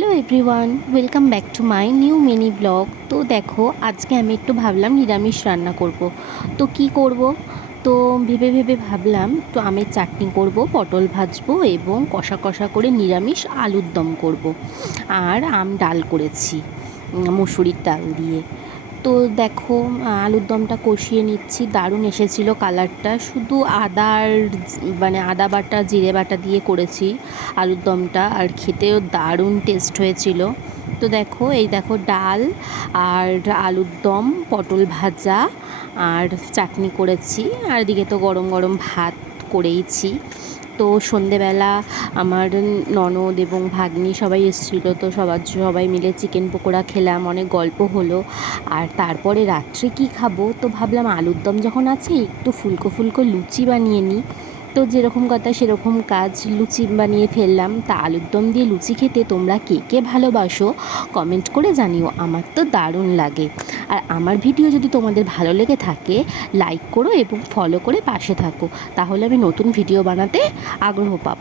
Hello everyone, welcome back to my new mini blog. তো দেখো, আজকে আমি একটু ভাবলাম নিরামিষ রান্না করব। তো কি করব? তো ভেবে ভেবে ভাবলাম একটু আমের চাটনি করব, পটল ভাজবো এবং কষা কষা করে নিরামিষ আলুর দম করব। আর ডাল করেছি, মুসুরির ডাল দিয়ে। তো দেখো, আলুর দমটা কষিয়ে নিচ্ছি। দারুণ এসেছিলো কালারটা। শুধু আদা বাটা জিরে বাটা দিয়ে করেছি আলুর দমটা, আর খেতেও দারুণ টেস্ট হয়েছিল। তো দেখো, এই দেখো ডাল আর আলুর দম, পটল ভাজা আর চাটনি করেছি। আর এদিকে তো গরম গরম ভাত করেইছি। তো সন্ধেবেলা আমার ননদ এবং ভাগ্নি সবাই এসেছিলো, তো সবাই মিলে চিকেন পকোড়া খেলাম, অনেক গল্প হলো। আর তারপরে রাত্রে কি খাবো, তো ভাবলাম আলুর দম যখন আছে একটু ফুলকো ফুলকো লুচি বানিয়ে নিই। তো যেরকম কথা সেরকম কাজ, লুচি বানিয়ে ফেললাম। তা আলুর দম দিয়ে লুচি খেতে তোমরা কে কে ভালোবাসো কমেন্ট করে জানিও, আমার তো দারুণ লাগে। আর আমার ভিডিও যদি তোমাদের ভালো লেগে থাকে, লাইক করো এবং ফলো করে পাশে থাকো, তাহলে আমি নতুন ভিডিও বানাতে আগ্রহ পাবো।